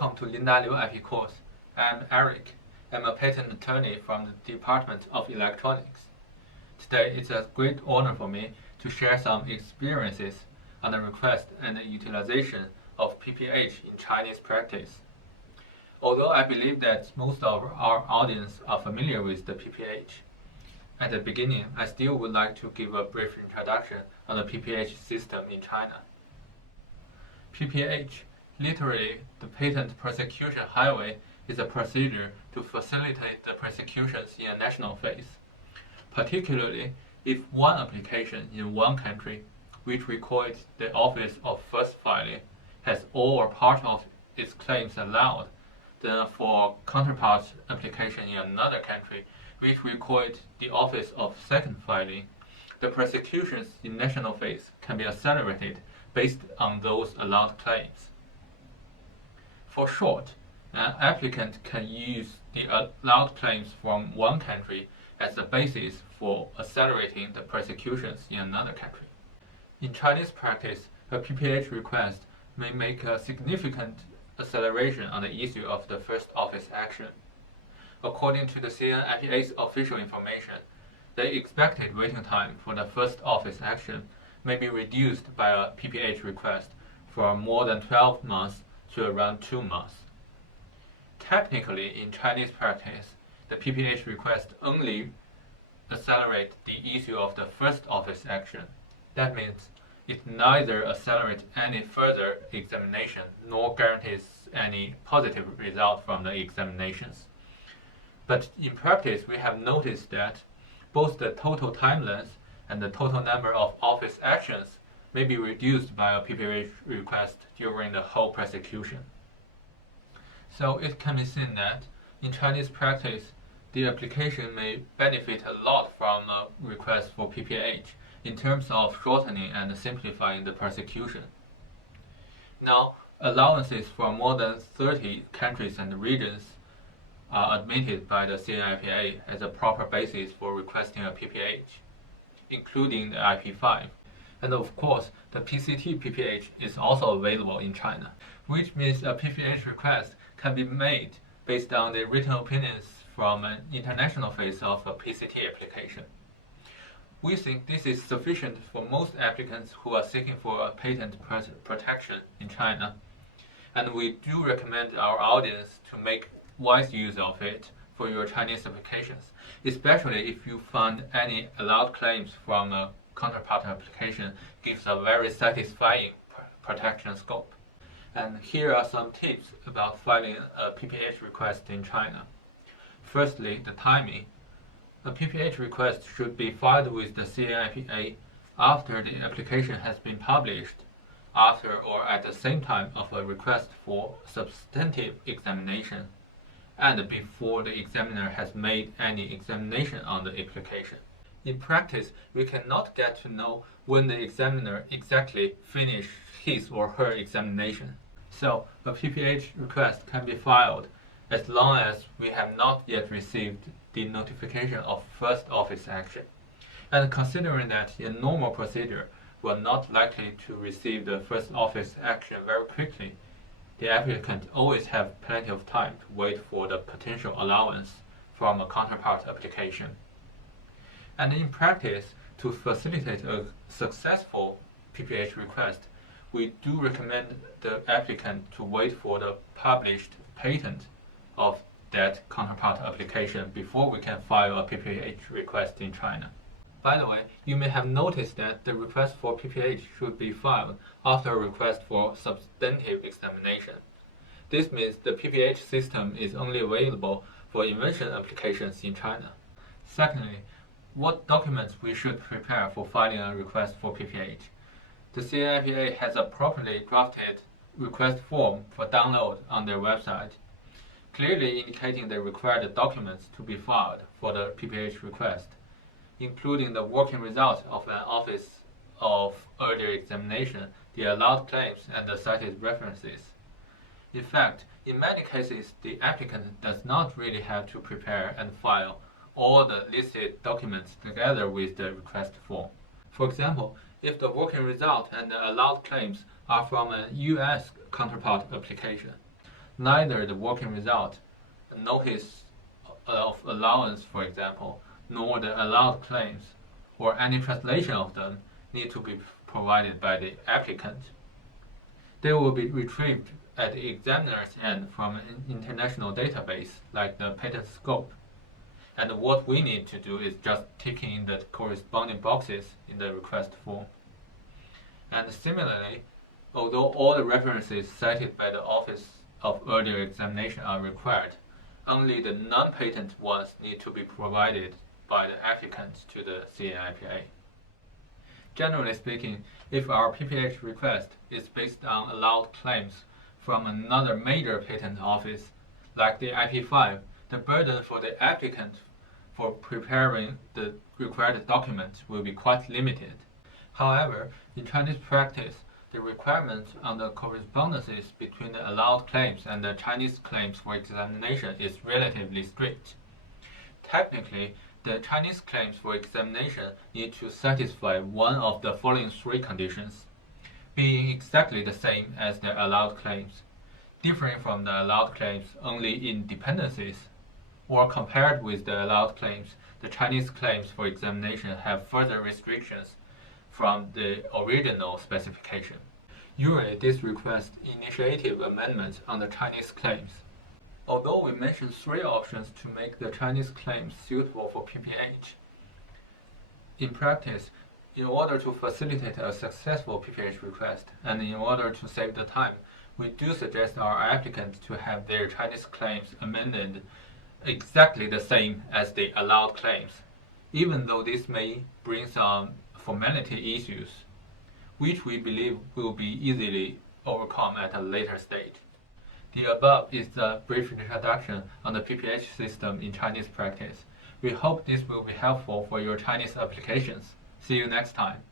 Welcome to Linda Liu IP course. I'm Eric. I'm a patent attorney from the Department of Electronics. Today it's a great honor for me to share some experiences on the request and the utilization of PPH in Chinese practice. Although I believe that most of our audience are familiar with the PPH, at the beginning I still would like to give a brief introduction on the PPH system in China. PPH, literally the Patent Prosecution Highway, is a procedure to facilitate the prosecutions in a national phase, particularly if one application in one country, which we call it the Office of First Filing, has all or part of its claims allowed, then for counterpart application in another country, which we call it the Office of Second Filing, the prosecutions in national phase can be accelerated based on those allowed claims. For short, an applicant can use the allowed claims from one country as the basis for accelerating the prosecutions in another country. In Chinese practice, a PPH request may make a significant acceleration on the issue of the first office action. According to the CNIPA's official information, the expected waiting time for the first office action may be reduced by a PPH request from more than 12 months to around 2 months. Technically, in Chinese practice, the PPH request only accelerates the issue of the first office action. That means it neither accelerates any further examination nor guarantees any positive result from the examinations. But in practice, we have noticed that both the total time length and the total number of office actions may be reduced by a PPH request during the whole prosecution. So it can be seen that in Chinese practice, the application may benefit a lot from a request for PPH in terms of shortening and simplifying the prosecution. Now, allowances from more than 30 countries and regions are admitted by the CNIPA as a proper basis for requesting a PPH, including the IP5. And of course, the PCT PPH is also available in China, which means a PPH request can be made based on the written opinions from an international phase of a PCT application. We think this is sufficient for most applicants who are seeking for a patent protection in China, and we do recommend our audience to make wise use of it for your Chinese applications, especially if you find any allowed claims from a counterpart application gives a very satisfying protection scope. And here are some tips about filing a PPH request in China. Firstly, the timing. A PPH request should be filed with the CNIPA after the application has been published, after or at the same time of a request for substantive examination, and before the examiner has made any examination on the application. In practice, we cannot get to know when the examiner exactly finished his or her examination. So, a PPH request can be filed as long as we have not yet received the notification of first office action. And considering that in normal procedure, we are not likely to receive the first office action very quickly, the applicant always have plenty of time to wait for the potential allowance from a counterpart application. And in practice, to facilitate a successful PPH request, we do recommend the applicant to wait for the published patent of that counterpart application before we can file a PPH request in China. By the way, you may have noticed that the request for PPH should be filed after a request for substantive examination. This means the PPH system is only available for invention applications in China. Secondly, what documents we should prepare for filing a request for PPH. The CNIPA has a properly drafted request form for download on their website, clearly indicating the required documents to be filed for the PPH request, including the working result of an office of earlier examination, the allowed claims, and the cited references. In fact, in many cases, the applicant does not really have to prepare and file all the listed documents together with the request form. For example, if the working result and the allowed claims are from a US counterpart application, neither the working result, notice of allowance, for example, nor the allowed claims, or any translation of them, need to be provided by the applicant. They will be retrieved at the examiner's end from an international database like the patent scope. And what we need to do is just tick in the corresponding boxes in the request form. And similarly, although all the references cited by the Office of Earlier Examination are required, only the non-patent ones need to be provided by the applicant to the CNIPA. Generally speaking, if our PPH request is based on allowed claims from another major patent office, like the IP5, the burden for the applicant for preparing the required document will be quite limited. However, in Chinese practice, the requirement on the correspondences between the allowed claims and the Chinese claims for examination is relatively strict. Technically, the Chinese claims for examination need to satisfy one of the following three conditions, being exactly the same as the allowed claims, differing from the allowed claims only in dependencies, or compared with the allowed claims, the Chinese claims for examination have further restrictions from the original specification. Usually, this requests initiative amendments on the Chinese claims. Although we mentioned three options to make the Chinese claims suitable for PPH, in practice, in order to facilitate a successful PPH request and in order to save the time, we do suggest our applicants to have their Chinese claims amended exactly the same as the allowed claims, even though this may bring some formality issues, which we believe will be easily overcome at a later stage. The above is a brief introduction on the PPH system in Chinese practice. We hope this will be helpful for your Chinese applications. See you next time.